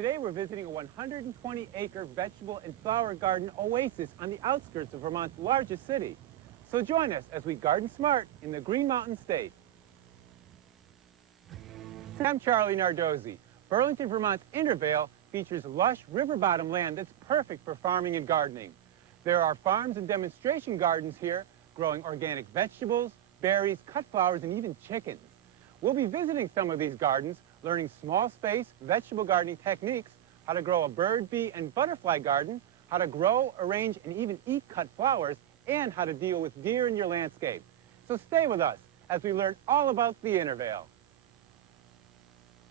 today we're visiting a 120-acre vegetable and flower garden oasis on the outskirts of Vermont's largest city. So join us as we garden smart in the Green Mountain State. I'm Charlie Nardozzi. Burlington, Vermont's Intervale features lush river bottom land that's perfect for farming and gardening. There are farms and demonstration gardens here growing organic vegetables, berries, cut flowers, and even chickens. We'll be visiting some of these gardens, learning small space vegetable gardening techniques, how to grow a bird, bee, and butterfly garden, how to grow, arrange, and even eat cut flowers, and how to deal with deer in your landscape. So stay with us as we learn all about the Intervale.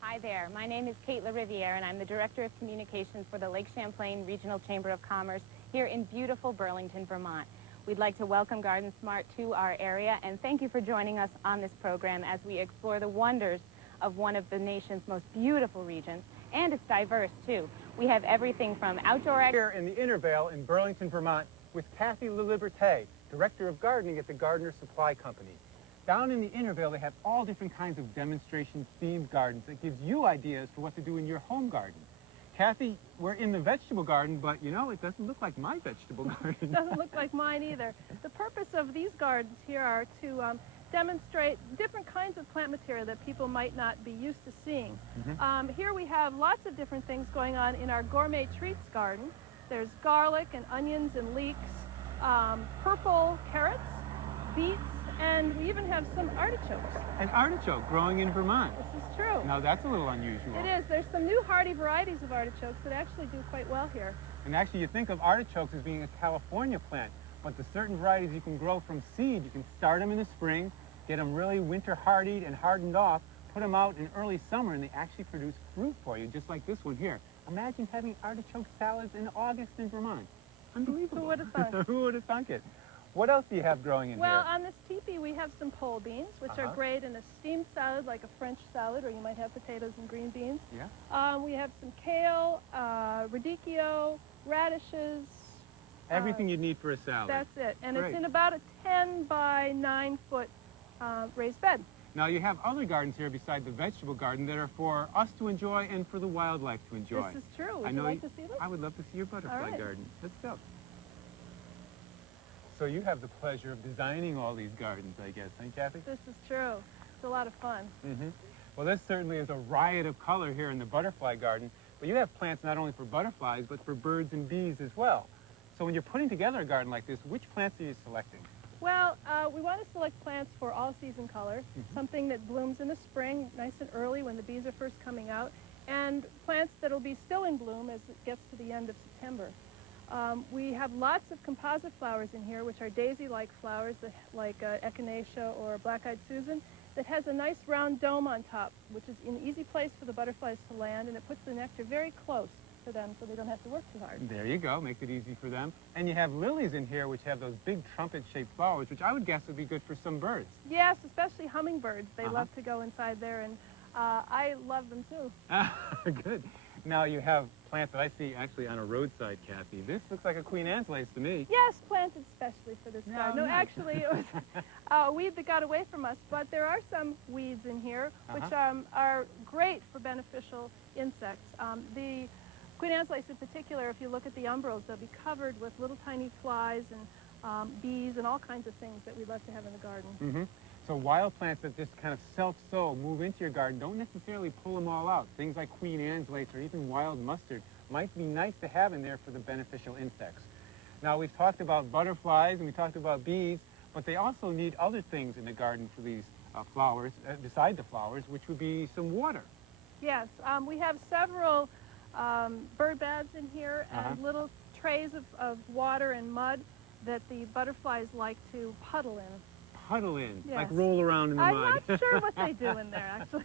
Hi there, my name is Kate LaRiviere and I'm the Director of Communications for the Lake Champlain Regional Chamber of Commerce here in beautiful Burlington, Vermont. We'd like to welcome Garden Smart to our area and thank you for joining us on this program as we explore the wonders of one of the nation's most beautiful regions, and it's diverse too. We have everything from outdoor... Here in the Intervale in Burlington, Vermont with Kathy LaLiberte, Director of Gardening at the Gardner Supply Company. Down in the Intervale, they have all different kinds of demonstration-themed gardens that gives you ideas for what to do in your home garden. Kathy, we're in the vegetable garden, but you know, it doesn't look like my vegetable garden. It doesn't look like mine either. The purpose of these gardens here are to demonstrate different kinds of plant material that people might not be used to seeing. Here we have lots of different things going on in our gourmet treats garden. There's garlic and onions and leeks, purple carrots, beets, and we even have some artichokes. An artichoke growing in Vermont. This is true. Now that's a little unusual. It is. There's some new hardy varieties of artichokes that actually do quite well here. And actually you think of artichokes as being a California plant, but the certain varieties you can grow from seed. You can start them in the spring, get them really winter hardied and hardened off, put them out in early summer, and they actually produce fruit for you, just like this one here. Imagine having artichoke salads in August in Vermont. Unbelievable. Who would have thunk? Who would have thunk it? What else do you have growing in here? Well, on this teepee we have some pole beans, which are great in a steamed salad like a French salad, or you might have potatoes and green beans. Yeah. We have some kale, radicchio, radishes. Everything you need for a salad. That's it. And Great. It's in about a 10 by 9 foot raised bed. Now you have other gardens here beside the vegetable garden that are for us to enjoy and for the wildlife to enjoy. This is true. I Would know you like to see them? I would love to see your butterfly All right. garden. Let's go. So you have the pleasure of designing all these gardens, I guess, huh, Kathy? This is true. It's a lot of fun. Well, this certainly is a riot of color here in the butterfly garden, but you have plants not only for butterflies, but for birds and bees as well. So when you're putting together a garden like this, which plants are you selecting? Well, we want to select plants for all-season color, something that blooms in the spring, nice and early when the bees are first coming out, and plants that will be still in bloom as it gets to the end of September. We have lots of composite flowers in here, which are daisy-like flowers, like echinacea or black-eyed Susan, that has a nice round dome on top, which is an easy place for the butterflies to land, and it puts the nectar very close to them so they don't have to work too hard. There you go, makes it easy for them. And you have lilies in here which have those big trumpet-shaped flowers, which I would guess would be good for some birds. Yes, especially hummingbirds. They love to go inside there, and I love them too. Good. Now you have plants that I see actually on a roadside, Kathy. This looks like a Queen Anne's lace to me. Yes, planted specially for this garden. No, no. actually, it was a weed that got away from us, but there are some weeds in here which are great for beneficial insects. The Queen Anne's lace in particular, if you look at the umbels, they'll be covered with little tiny flies and bees and all kinds of things that we love to have in the garden. So wild plants that just kind of self-sow, move into your garden, don't necessarily pull them all out. Things like Queen Anne's lace or even wild mustard might be nice to have in there for the beneficial insects. Now we've talked about butterflies and we talked about bees, but they also need other things in the garden for these flowers, beside the flowers, which would be some water. Yes, we have several bird baths in here and little trays of water and mud that the butterflies like to puddle in. Puddle in, Yes. like roll around in the I'm mud. not sure what they do in there, actually.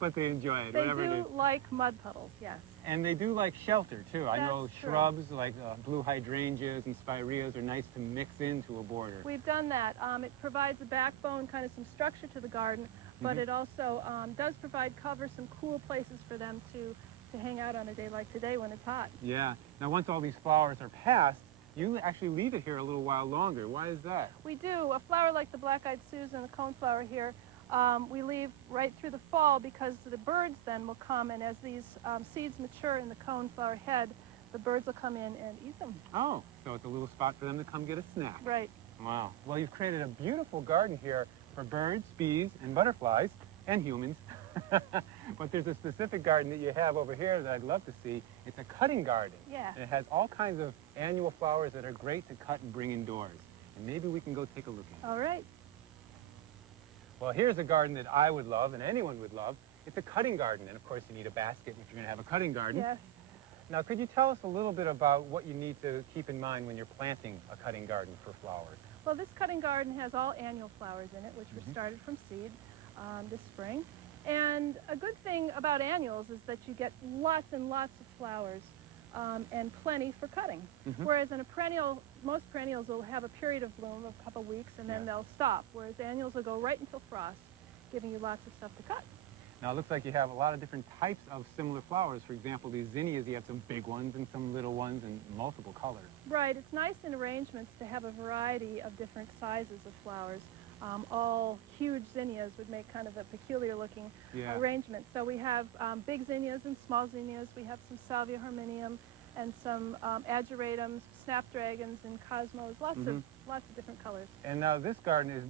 But they enjoy it, They whatever it do is. like mud puddles, yes. And they do like shelter, too. I know That's true. shrubs like blue hydrangeas and spireas are nice to mix into a border. We've done that. It provides a backbone, kind of some structure to the garden, but it also does provide cover, some cool places for them to hang out on a day like today when it's hot. Yeah. Now, once all these flowers are passed, you actually leave it here a little while longer. Why is that? We do. A flower like the black-eyed Susan, the coneflower here, we leave right through the fall because the birds then will come, and as these seeds mature in the coneflower head, the birds will come in and eat them. Oh, so it's a little spot for them to come get a snack. Right. Wow. Well, you've created a beautiful garden here for birds, bees, and butterflies, and humans. But there's a specific garden that you have over here that I'd love to see. It's a cutting garden. Yeah. And it has all kinds of annual flowers that are great to cut and bring indoors. And maybe we can go take a look at it. All right. Well, here's a garden that I would love and anyone would love. It's a cutting garden. And of course, you need a basket if you're going to have a cutting garden. Yes. Now, could you tell us a little bit about what you need to keep in mind when you're planting a cutting garden for flowers? Well, this cutting garden has all annual flowers in it, which were started from seed this spring. And a good thing about annuals is that you get lots and lots of flowers and plenty for cutting. Whereas in a perennial, most perennials will have a period of bloom of a couple weeks and then they'll stop, whereas annuals will go right until frost, giving you lots of stuff to cut. Now, it looks like you have a lot of different types of similar flowers. For example, these zinnias, you have some big ones and some little ones and multiple colors. Right. It's nice in arrangements to have a variety of different sizes of flowers. All huge zinnias would make kind of a peculiar-looking arrangement. So we have big zinnias and small zinnias. We have some salvia horminium and some ageratums, snapdragons, and cosmos. Lots of different colors. And now this garden is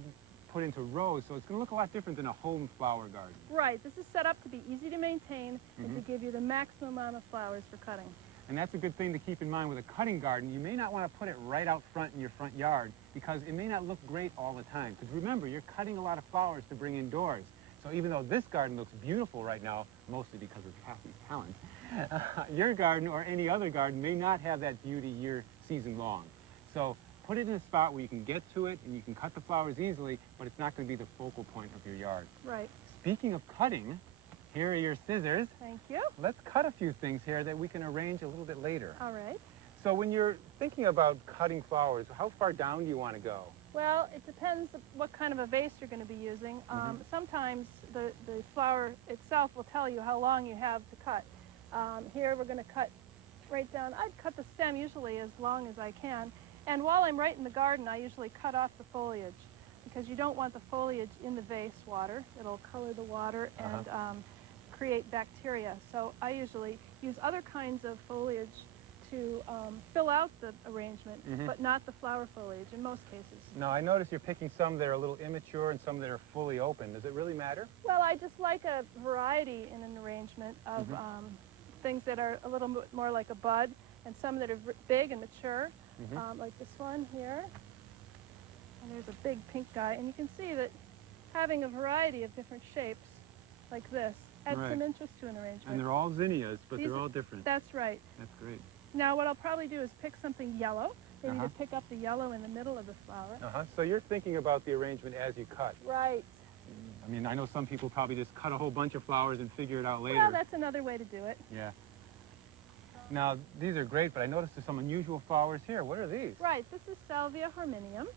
put into rows, so it's going to look a lot different than a home flower garden. Right. This is set up to be easy to maintain and to give you the maximum amount of flowers for cutting. And that's a good thing to keep in mind with a cutting garden. You may not want to put it right out front in your front yard because it may not look great all the time. Because remember, you're cutting a lot of flowers to bring indoors. So even though this garden looks beautiful right now, mostly because of Kathy's talent, your garden or any other garden may not have that beauty season long. So put it in a spot where you can get to it and you can cut the flowers easily, but it's not going to be the focal point of your yard. Right. Speaking of cutting, here are your scissors. Thank you. Let's cut a few things here that we can arrange a little bit later. All right. So when you're thinking about cutting flowers, how far down do you want to go? Well, it depends what kind of a vase you're going to be using. Sometimes the flower itself will tell you how long you have to cut. Here we're going to cut right down. I'd cut the stem usually as long as I can. And while I'm right in the garden, I usually cut off the foliage because you don't want the foliage in the vase water. It'll color the water and create bacteria. So I usually use other kinds of foliage to fill out the arrangement, but not the flower foliage in most cases. Now, I notice you're picking some that are a little immature and some that are fully open. Does it really matter? Well, I just like a variety in an arrangement of things that are a little bit more like a bud and some that are big and mature, like this one here. And there's a big pink guy. And you can see that having a variety of different shapes like this adds some interest to an arrangement. And they're all zinnias, but they're all different. That's right. That's great. Now what I'll probably do is pick something yellow. Maybe to pick up the yellow in the middle of the flower. So you're thinking about the arrangement as you cut. Right. I mean, I know some people probably just cut a whole bunch of flowers and figure it out later. Well, that's another way to do it. Yeah. Now, these are great, but I noticed there's some unusual flowers here. What are these? Right. This is Salvia horminium.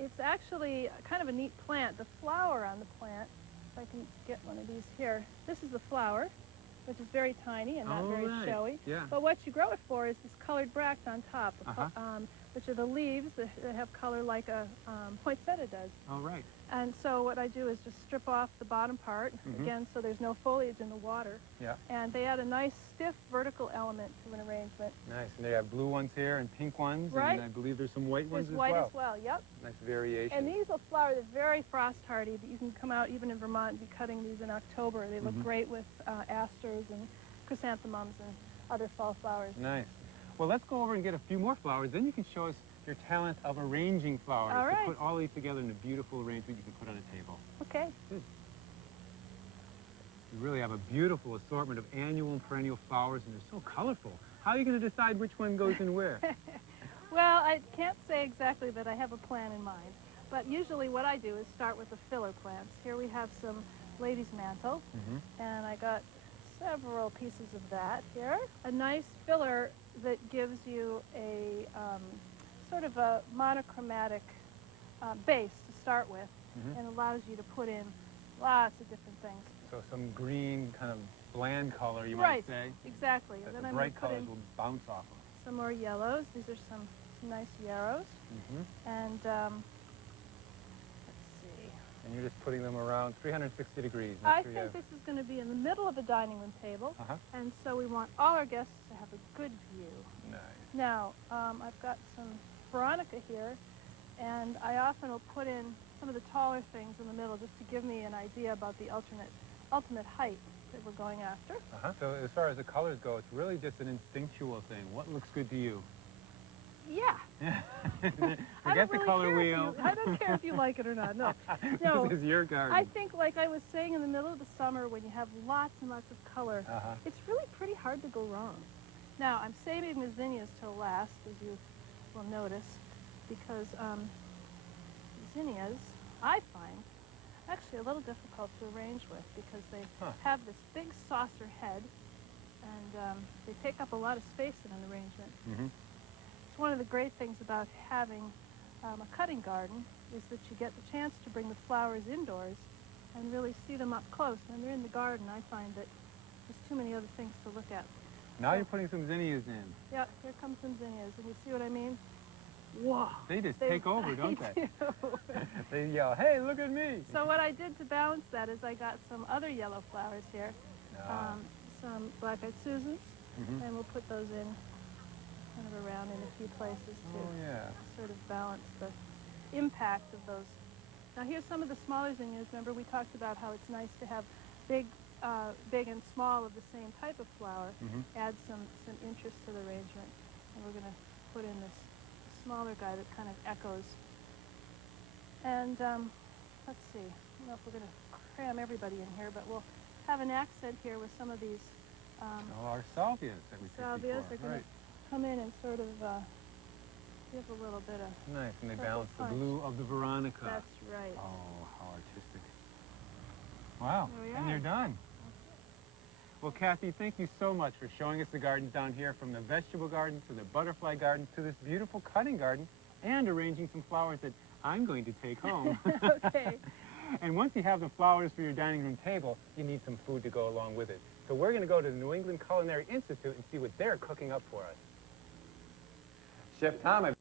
It's actually kind of a neat plant. The flower on the plant, if I can get one of these here, this is the flower, which is very tiny and not very showy. Yeah. But what you grow it for is this colored bract on top, which are the leaves that have color like a poinsettia does. Oh, right. And so what I do is just strip off the bottom part, again, so there's no foliage in the water. Yeah. And they add a nice, stiff, vertical element to an arrangement. Nice. And they have blue ones here and pink ones. Right. And I believe there's some white ones There's as white well. as well, yep. Nice variation. And these will flower. They're very frost hardy. You can come out even in Vermont and be cutting these in October. They look great with asters and chrysanthemums and other fall flowers. Nice. Well, let's go over and get a few more flowers. Then you can show us your talent of arranging flowers. All right. To put all these together in a beautiful arrangement you can put on a table. Okay. You really have a beautiful assortment of annual and perennial flowers, and they're so colorful. How are you going to decide which one goes in where? Well, I can't say exactly that I have a plan in mind, but usually what I do is start with the filler plants. Here we have some lady's mantle, and I got several pieces of that here. A nice filler that gives you a sort of a monochromatic base to start with and allows you to put in lots of different things. So some green, kind of bland color, you Right, might say. exactly. That And then the I'm bright going to put colors in will bounce off of. some more yellows. These are some nice yarrows. And let's see. And you're just putting them around 360 degrees. I think this is going to be in the middle of the dining room table, and so we want all our guests to have a good view. Nice. Now, I've got some veronica here, and I often will put in some of the taller things in the middle just to give me an idea about the ultimate height that we're going after. So as far as the colors go, it's really just an instinctual thing. What looks good to you? Yeah. Forget the color wheel. I don't care if you like it or not. No. No. This is your garden. I think, like I was saying, in the middle of the summer when you have lots and lots of color, it's really pretty hard to go wrong. Now, I'm saving the zinnias till last, as you will notice, because zinnias, I find, actually a little difficult to arrange with because they have this big saucer head, and they take up a lot of space in an arrangement. It's one of the great things about having a cutting garden is that you get the chance to bring the flowers indoors and really see them up close. When they're in the garden, I find that there's too many other things to look at. Now you're putting some zinnias in. Yeah, here comes some zinnias, and you see what I mean? Whoa! They just take over, don't they? Do. They yell, "Hey, look at me!" So what I did to balance that is I got some other yellow flowers here, some black-eyed Susans, and we'll put those in kind of around in a few places to sort of balance the impact of those. Now here's some of the smaller zinnias. Remember we talked about how it's nice to have big and small of the same type of flower. Add some interest to the arrangement. And we're going to put in this smaller guy that kind of echoes. And let's see. I don't know if we're going to cram everybody in here, but we'll have an accent here with some of these. Our salvias that we picked Salvias before. are going to come in and sort of give a little bit of... Nice, and they balance the punch. blue of the veronica. That's right. Oh, how artistic. Wow, There we and are. you're done. Well, Kathy, thank you so much for showing us the gardens down here, from the vegetable garden to the butterfly garden to this beautiful cutting garden, and arranging some flowers that I'm going to take home. Okay. And once you have the flowers for your dining room table, you need some food to go along with it. So we're going to go to the New England Culinary Institute and see what they're cooking up for us. Chef Tom,